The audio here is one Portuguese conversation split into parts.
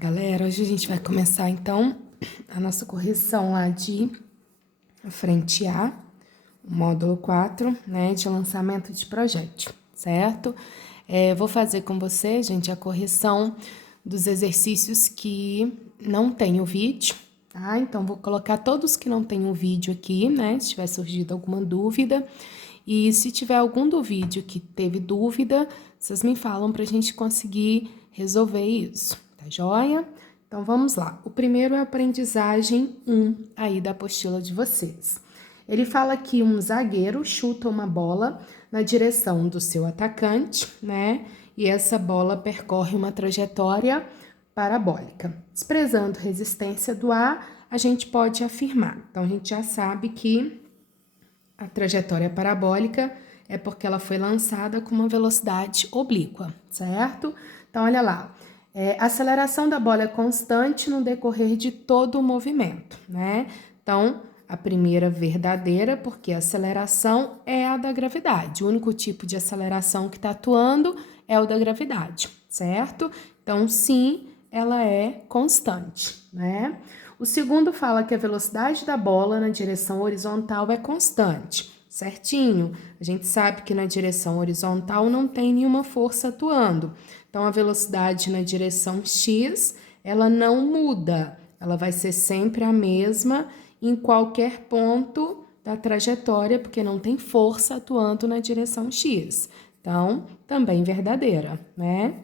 Galera, hoje a gente vai começar então a nossa correção lá de frente A, o módulo 4, né, de lançamento de projétil, certo? Vou fazer com você, gente, a correção dos exercícios que não tem o vídeo, tá? Então, vou colocar todos que não tem o vídeo aqui, né, se tiver surgido alguma dúvida. E se tiver algum do vídeo que teve dúvida, vocês me falam pra gente conseguir resolver isso. Tá joia? Então, vamos lá. O primeiro é a aprendizagem 1 aí da apostila de vocês. Ele fala que um zagueiro chuta uma bola na direção do seu atacante, né? E essa bola percorre uma trajetória parabólica. Desprezando resistência do ar, a gente pode afirmar. Então, a gente já sabe que a trajetória parabólica é porque ela foi lançada com uma velocidade oblíqua, certo? Então, olha lá. A aceleração da bola é constante no decorrer de todo o movimento, né? Então, a primeira verdadeira, porque a aceleração é a da gravidade. O único tipo de aceleração que está atuando é o da gravidade, certo? Então, sim, ela é constante, né? O segundo fala que a velocidade da bola na direção horizontal é constante, certinho? A gente sabe que na direção horizontal não tem nenhuma força atuando. Então, a velocidade na direção x, ela não muda. Ela vai ser sempre a mesma em qualquer ponto da trajetória, porque não tem força atuando na direção x. Então, também verdadeira, né?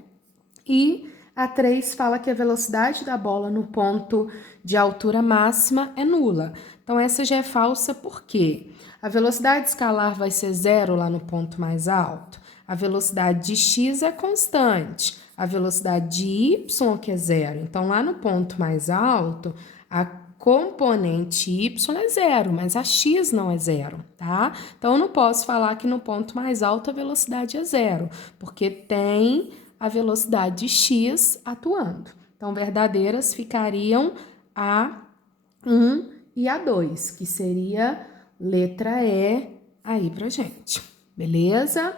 E a 3 fala que a velocidade da bola no ponto de altura máxima é nula. Então, essa já é falsa porque a velocidade escalar vai ser zero lá no ponto mais alto. A velocidade de x é constante. A velocidade de y, que é zero. Então, lá no ponto mais alto, a componente y é zero, mas a x não é zero, tá? Então, eu não posso falar que no ponto mais alto a velocidade é zero, porque tem a velocidade de x atuando. Então, verdadeiras ficariam a 1 e a 2, que seria letra E aí pra gente, beleza?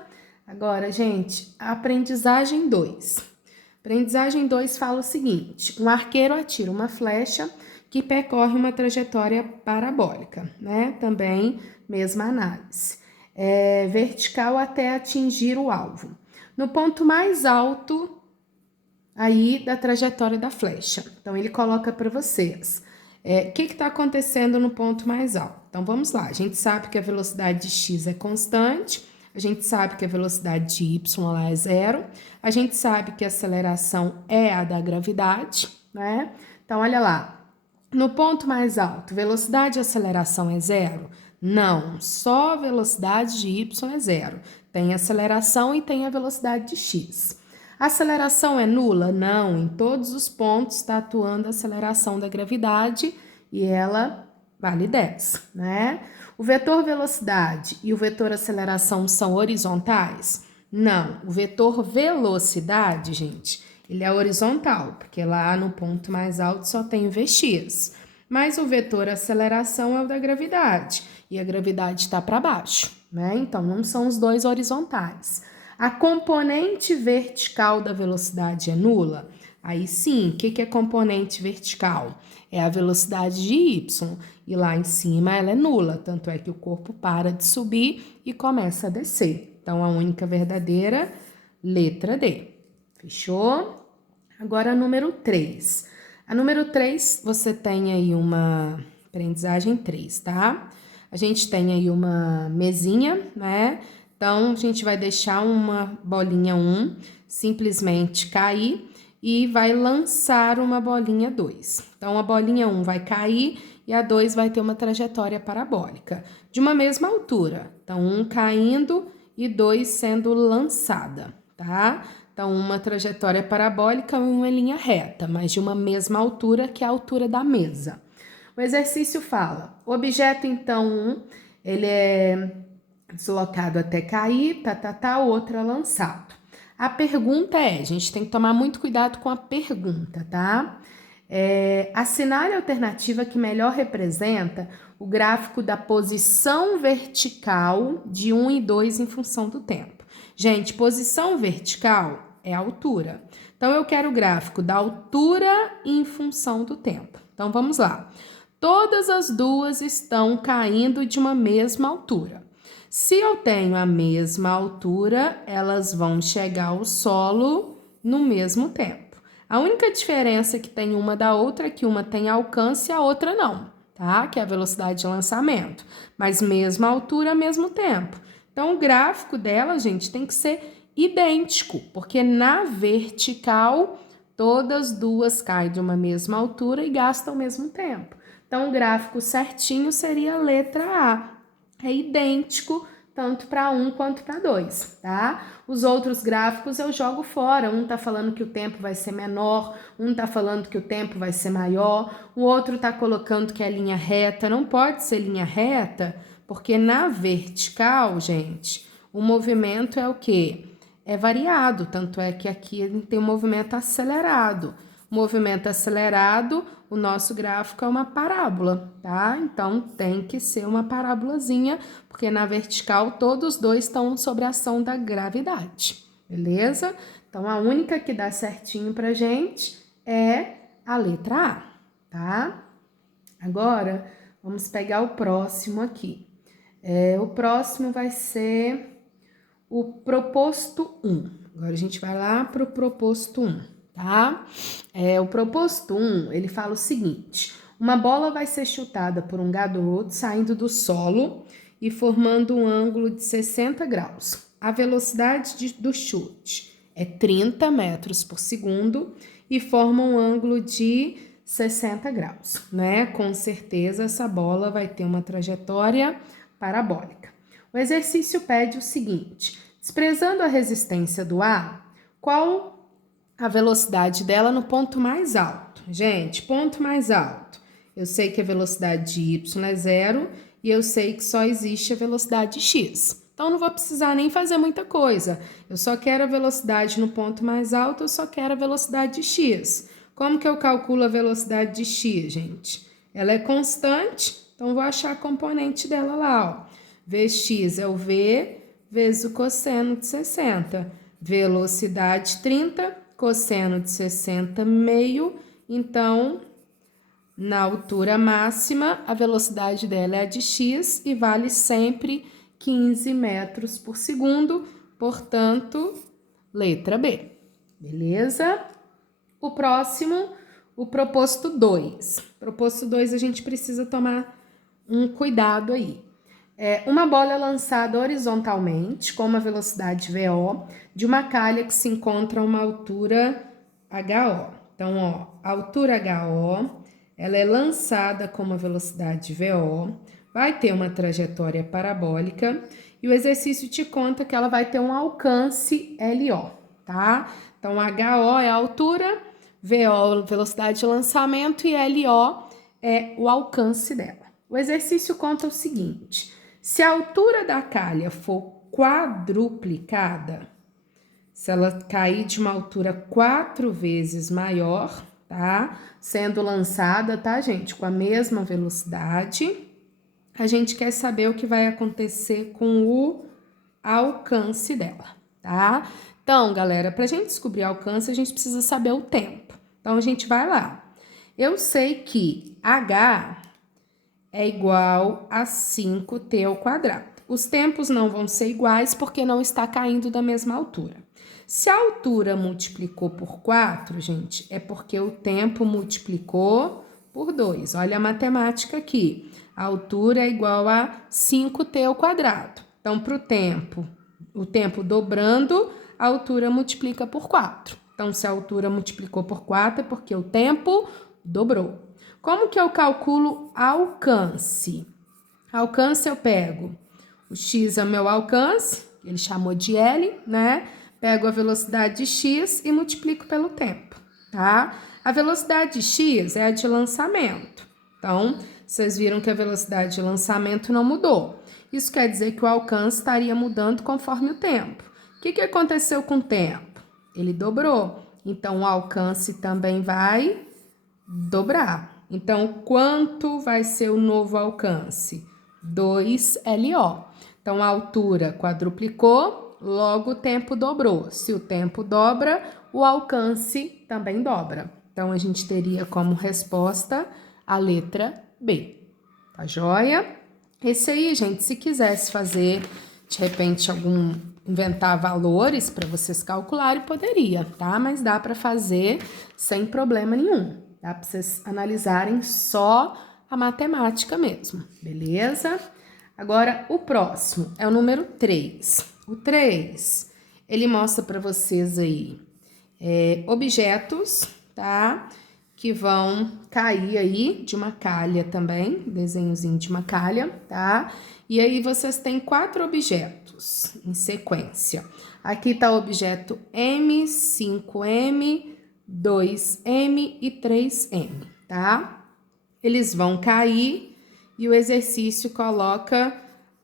Agora, gente, a aprendizagem 2. Aprendizagem 2 fala o seguinte: um arqueiro atira uma flecha que percorre uma trajetória parabólica, né? Também, mesma análise. Vertical até atingir o alvo. No ponto mais alto aí da trajetória da flecha. Então, ele coloca para vocês. O que está acontecendo no ponto mais alto? Então, vamos lá. A gente sabe que a velocidade de x é constante, a gente sabe que a velocidade de y lá é zero, a gente sabe que a aceleração é a da gravidade, né? Então, olha lá. No ponto mais alto, velocidade e aceleração é zero? Não, só a velocidade de y é zero. Tem aceleração e tem a velocidade de x. A aceleração é nula? Não, em todos os pontos está atuando a aceleração da gravidade e ela vale 10, né? O vetor velocidade e o vetor aceleração são horizontais? Não, o vetor velocidade, gente, ele é horizontal, porque lá no ponto mais alto só tem o Vx. Mas o vetor aceleração é o da gravidade, e a gravidade está para baixo, né? Então, não são os dois horizontais. A componente vertical da velocidade é nula? Aí sim, o que é componente vertical? É a velocidade de y, e lá em cima ela é nula, tanto é que o corpo para de subir e começa a descer. Então, a única verdadeira, letra D. Fechou? Agora, a número 3. A número 3, você tem aí uma aprendizagem 3, tá? A gente tem aí uma mesinha, né? Então, a gente vai deixar uma bolinha 1 simplesmente cair e vai lançar uma bolinha 2. Então, a bolinha 1 vai cair e a 2 vai ter uma trajetória parabólica de uma mesma altura. Então, 1 caindo e 2 sendo lançada, tá? Então, uma trajetória parabólica em uma linha reta, mas de uma mesma altura, que é a altura da mesa. O exercício fala, o objeto, então, ele é deslocado até cair, outra lançado. A pergunta é, a gente tem que tomar muito cuidado com a pergunta, tá? Assinale a alternativa que melhor representa o gráfico da posição vertical de 1 e 2 em função do tempo. Gente, posição vertical é a altura. Então, eu quero o gráfico da altura em função do tempo. Então, vamos lá. Todas as duas estão caindo de uma mesma altura. Se eu tenho a mesma altura, elas vão chegar ao solo no mesmo tempo. A única diferença que tem uma da outra é que uma tem alcance e a outra não, tá? Que é a velocidade de lançamento. Mas mesma altura, mesmo tempo. Então, o gráfico dela, gente, tem que ser idêntico, porque na vertical, todas duas caem de uma mesma altura e gastam o mesmo tempo. Então, o gráfico certinho seria a letra A. É idêntico tanto para 1 quanto para 2, tá? Os outros gráficos eu jogo fora. Um tá falando que o tempo vai ser menor, um tá falando que o tempo vai ser maior, o outro tá colocando que é linha reta. Não pode ser linha reta, porque na vertical, gente, o movimento é o quê? É variado, tanto é que aqui tem um movimento acelerado. Movimento acelerado, o nosso gráfico é uma parábola, tá? Então, tem que ser uma parábolazinha, porque na vertical todos dois estão sob a ação da gravidade, beleza? Então, a única que dá certinho pra gente é a letra A, tá? Agora, vamos pegar o próximo aqui. O próximo vai ser o proposto 1. Agora, a gente vai lá para o proposto 1. Tá? O proposto 1, ele fala o seguinte: uma bola vai ser chutada por um garoto saindo do solo e formando um ângulo de 60 graus. A velocidade do chute é 30 metros por segundo e forma um ângulo de 60 graus, né? Com certeza essa bola vai ter uma trajetória parabólica. O exercício pede o seguinte: desprezando a resistência do ar, qual a velocidade dela no ponto mais alto? Gente, ponto mais alto. Eu sei que a velocidade de y é 0 e eu sei que só existe a velocidade x. Então, não vou precisar nem fazer muita coisa. Eu só quero a velocidade no ponto mais alto, eu só quero a velocidade de x. Como que eu calculo a velocidade de x, gente? Ela é constante, então vou achar a componente dela lá, ó. Vx é o v vezes o cosseno de 60. Velocidade 30, cosseno de 60 meio, então, na altura máxima, a velocidade dela é a de x e vale sempre 15 metros por segundo, portanto, letra B, beleza? O próximo, o proposto 2. Proposto 2 a gente precisa tomar um cuidado aí. Uma bola é lançada horizontalmente com uma velocidade VO de uma calha que se encontra a uma altura HO. Então, ó, a altura HO, ela é lançada com uma velocidade VO, vai ter uma trajetória parabólica e o exercício te conta que ela vai ter um alcance LO, tá? Então, HO é a altura, VO, velocidade de lançamento e LO é o alcance dela. O exercício conta o seguinte: se a altura da calha for quadruplicada, se ela cair de uma altura 4 vezes maior, tá? Sendo lançada, tá, gente? Com a mesma velocidade, a gente quer saber o que vai acontecer com o alcance dela, tá? Então, galera, pra gente descobrir o alcance, a gente precisa saber o tempo. Então, a gente vai lá. Eu sei que H é igual a 5t ao quadrado. Os tempos não vão ser iguais porque não está caindo da mesma altura. Se a altura multiplicou por 4, gente, é porque o tempo multiplicou por 2. Olha a matemática aqui. A altura é igual a 5t ao quadrado. Então, para o tempo dobrando, a altura multiplica por 4. Então, se a altura multiplicou por 4, é porque o tempo dobrou. Como que eu calculo alcance? Alcance eu pego o x é o meu alcance, ele chamou de L, né? Pego a velocidade de x e multiplico pelo tempo, tá? A velocidade de x é a de lançamento. Então, vocês viram que a velocidade de lançamento não mudou. Isso quer dizer que o alcance estaria mudando conforme o tempo. O que aconteceu com o tempo? Ele dobrou. Então, o alcance também vai dobrar. Então, quanto vai ser o novo alcance? 2LO. Então, a altura quadruplicou, logo o tempo dobrou. Se o tempo dobra, o alcance também dobra. Então, a gente teria como resposta a letra B. Tá joia? Esse aí, gente, se quisesse fazer, de repente, inventar valores para vocês calcularem, poderia, tá? Mas dá para fazer sem problema nenhum. Dá para vocês analisarem só a matemática mesmo, beleza? Agora, o próximo é o número 3. O 3, ele mostra para vocês aí objetos, tá? Que vão cair aí de uma calha também, desenhozinho de uma calha, tá? E aí vocês têm 4 objetos em sequência. Aqui tá o objeto M, 5M, 2M e 3M, tá? Eles vão cair e o exercício coloca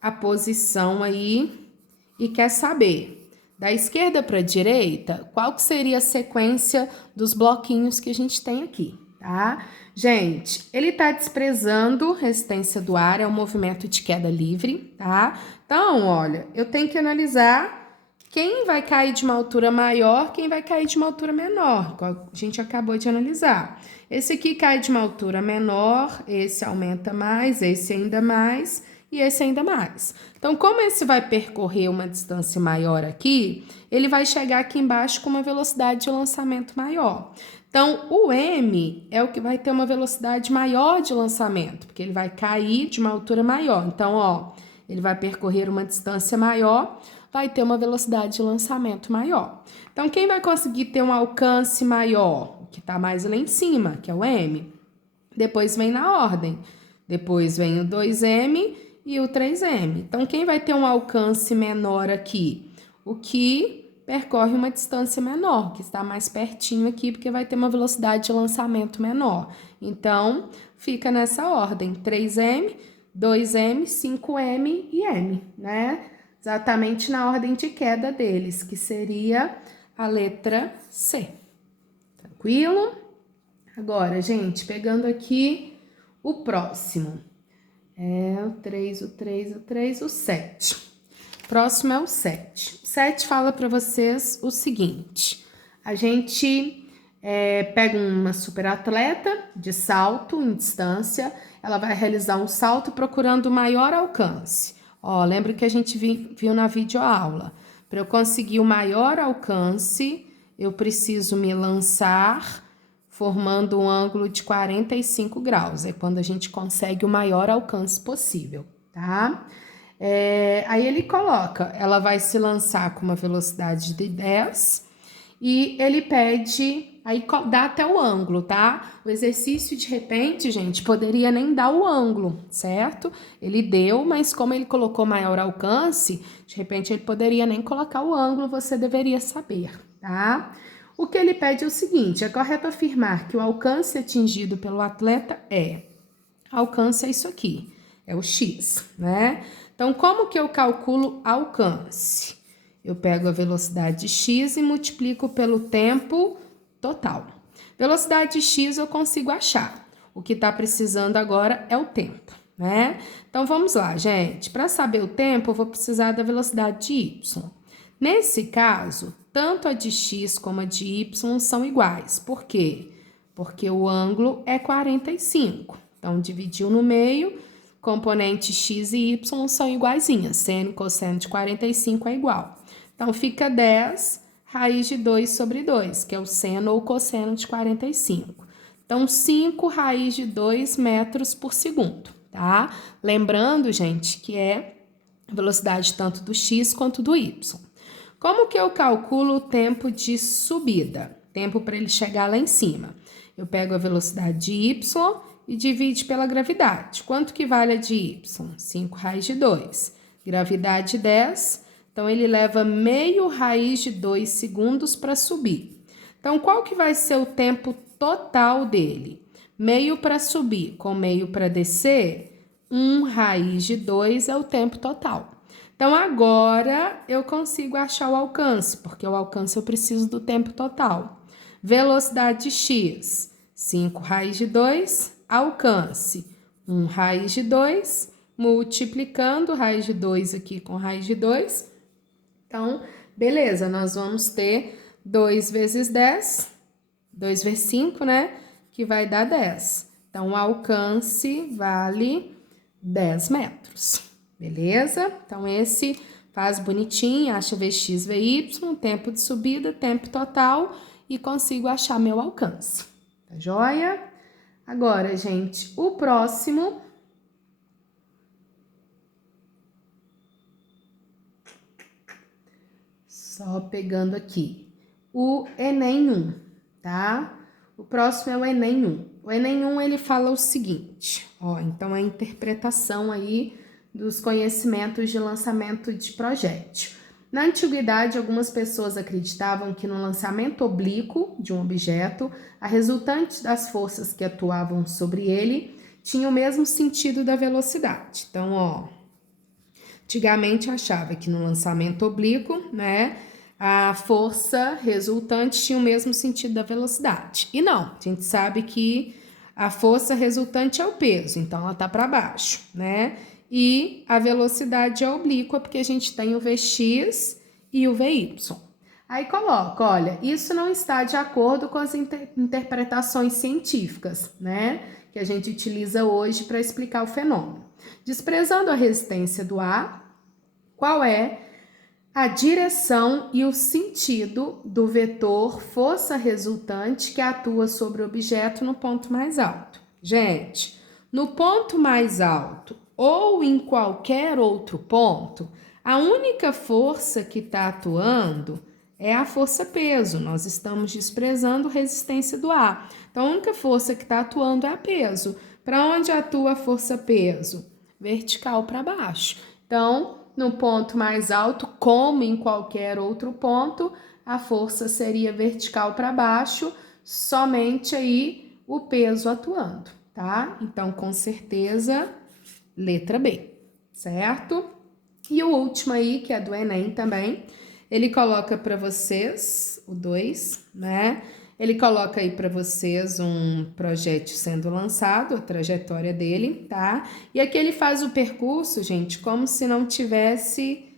a posição aí e quer saber da esquerda para a direita, qual que seria a sequência dos bloquinhos que a gente tem aqui, tá? Gente, ele tá desprezando resistência do ar, é um movimento de queda livre, tá? Então, olha, eu tenho que analisar quem vai cair de uma altura maior, quem vai cair de uma altura menor, igual a gente acabou de analisar. Esse aqui cai de uma altura menor, esse aumenta mais, esse ainda mais e esse ainda mais. Então, como esse vai percorrer uma distância maior aqui, ele vai chegar aqui embaixo com uma velocidade de lançamento maior. Então, o M é o que vai ter uma velocidade maior de lançamento, porque ele vai cair de uma altura maior. Então, ó, ele vai percorrer uma distância maior, vai ter uma velocidade de lançamento maior. Então, quem vai conseguir ter um alcance maior? O que está mais lá em cima, que é o M. Depois vem na ordem. Depois vem o 2M e o 3M. Então, quem vai ter um alcance menor aqui? O que percorre uma distância menor, que está mais pertinho aqui, porque vai ter uma velocidade de lançamento menor. Então, fica nessa ordem, 3M, 2M, 5M e M, né? Exatamente na ordem de queda deles, que seria a letra C. Tranquilo? Agora, gente, pegando aqui o próximo. O 3, o 7. Próximo é o 7. O 7 fala para vocês o seguinte. A gente pega uma super atleta de salto em distância. Ela vai realizar um salto procurando o maior alcance. Ó, lembra que a gente viu na videoaula. Para eu conseguir o maior alcance, eu preciso me lançar formando um ângulo de 45 graus. É quando a gente consegue o maior alcance possível, tá? Aí ele coloca, ela vai se lançar com uma velocidade de 10 e ele pede, aí dá até o ângulo, tá? O exercício, de repente, gente, poderia nem dar o ângulo, certo? Ele deu, mas como ele colocou maior alcance, de repente ele poderia nem colocar o ângulo, você deveria saber, tá? O que ele pede é o seguinte, é correto afirmar que o alcance atingido pelo atleta alcance é isso aqui, é o X, né? Então, como que eu calculo alcance? Eu pego a velocidade x e multiplico pelo tempo total. Velocidade x eu consigo achar. O que está precisando agora é o tempo, né? Então, vamos lá, gente. Para saber o tempo, eu vou precisar da velocidade de y. Nesse caso, tanto a de x como a de y são iguais. Por quê? Porque o ângulo é 45. Então, dividiu no meio, componentes x e y são iguaizinhas. Seno e cosseno de 45 é igual. Então, fica 10 raiz de 2 sobre 2, que é o seno ou cosseno de 45. Então, 5 raiz de 2 metros por segundo, tá? Lembrando, gente, que é a velocidade tanto do x quanto do y. Como que eu calculo o tempo de subida? Tempo para ele chegar lá em cima. Eu pego a velocidade de y e divide pela gravidade. Quanto que vale a de y? 5 raiz de 2. Gravidade 10. Então, ele leva meio raiz de 2 segundos para subir. Então, qual que vai ser o tempo total dele? Meio para subir com meio para descer, 1 raiz de 2 é o tempo total. Então, agora eu consigo achar o alcance, porque o alcance eu preciso do tempo total. Velocidade x, 5 raiz de 2, alcance, 1 raiz de 2, multiplicando raiz de 2 aqui com raiz de 2. Então, beleza, nós vamos ter 2 vezes 10, 2 vezes 5, né? Que vai dar 10. Então, o alcance vale 10 metros, beleza? Então, esse faz bonitinho, acha Vx, Vy, tempo de subida, tempo total e consigo achar meu alcance, tá joia? Agora, gente, o próximo... Só pegando aqui. O Enem 1, tá? O próximo é o Enem 1. O Enem 1, ele fala o seguinte, ó, então a interpretação aí dos conhecimentos de lançamento de projétil. Na antiguidade, algumas pessoas acreditavam que no lançamento oblíquo de um objeto, a resultante das forças que atuavam sobre ele tinha o mesmo sentido da velocidade. Então, ó, antigamente achava que no lançamento oblíquo, né, a força resultante tinha o mesmo sentido da velocidade. E não, a gente sabe que a força resultante é o peso, então ela tá para baixo, né? E a velocidade é oblíqua, porque a gente tem o Vx e o Vy. Aí coloca, olha, isso não está de acordo com as interpretações científicas, né? Que a gente utiliza hoje para explicar o fenômeno. Desprezando a resistência do ar, qual é a direção e o sentido do vetor força resultante que atua sobre o objeto no ponto mais alto? Gente, no ponto mais alto ou em qualquer outro ponto, a única força que está atuando é a força-peso. Nós estamos desprezando a resistência do ar. Então, a única força que está atuando é a peso. Para onde atua a força-peso? Vertical para baixo. Então, no ponto mais alto, como em qualquer outro ponto, a força seria vertical para baixo, somente aí o peso atuando, tá? Então, com certeza, letra B, certo? E o último aí, que é do Enem também, ele coloca para vocês, o 2, né? Ele coloca aí para vocês um projétil sendo lançado, a trajetória dele, tá? E aqui ele faz o percurso, gente, como se não tivesse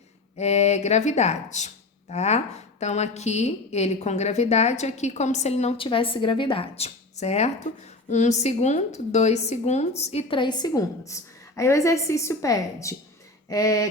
gravidade, tá? Então, aqui ele com gravidade, aqui como se ele não tivesse gravidade, certo? 1 segundo, 2 segundos e 3 segundos. Aí o exercício pede,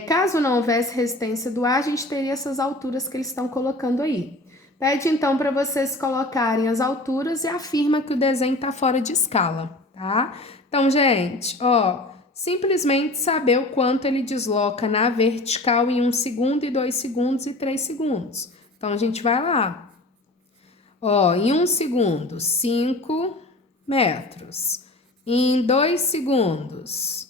caso não houvesse resistência do ar, a gente teria essas alturas que eles estão colocando aí. Pede então para vocês colocarem as alturas e afirma que o desenho está fora de escala, tá? Então, gente, ó, simplesmente saber o quanto ele desloca na vertical em 1 segundo, e 2 segundos e 3 segundos. Então, a gente vai lá. Ó, em 1 segundo, 5 metros. Em 2 segundos,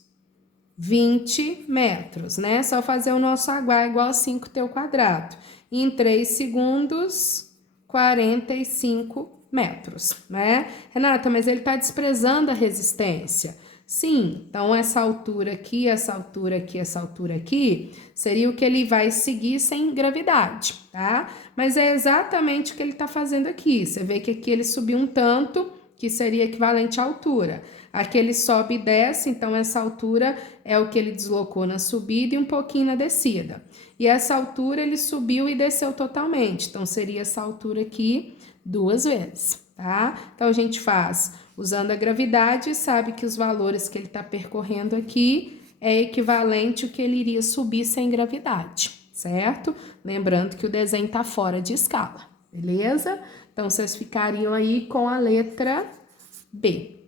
20 metros, né? Só fazer o nosso aguar igual a 5 teu quadrado. Em 3 segundos, 45 metros, né? Renata, mas ele tá desprezando a resistência. Sim, então essa altura aqui, essa altura aqui, essa altura aqui, seria o que ele vai seguir sem gravidade, tá? Mas é exatamente o que ele tá fazendo aqui. Você vê que aqui ele subiu um tanto, que seria equivalente à altura. Aqui ele sobe e desce, então essa altura é o que ele deslocou na subida e um pouquinho na descida. E essa altura ele subiu e desceu totalmente, então seria essa altura aqui 2 vezes, tá? Então a gente faz usando a gravidade e sabe que os valores que ele está percorrendo aqui é equivalente ao que ele iria subir sem gravidade, certo? Lembrando que o desenho está fora de escala, beleza? Então vocês ficariam aí com a letra B.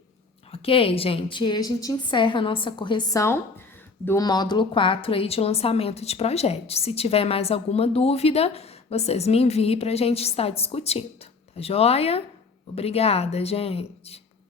Ok, gente? E a gente encerra a nossa correção do módulo 4 aí de lançamento de projetos. Se tiver mais alguma dúvida, vocês me enviem para a gente estar discutindo, tá joia? Obrigada, gente!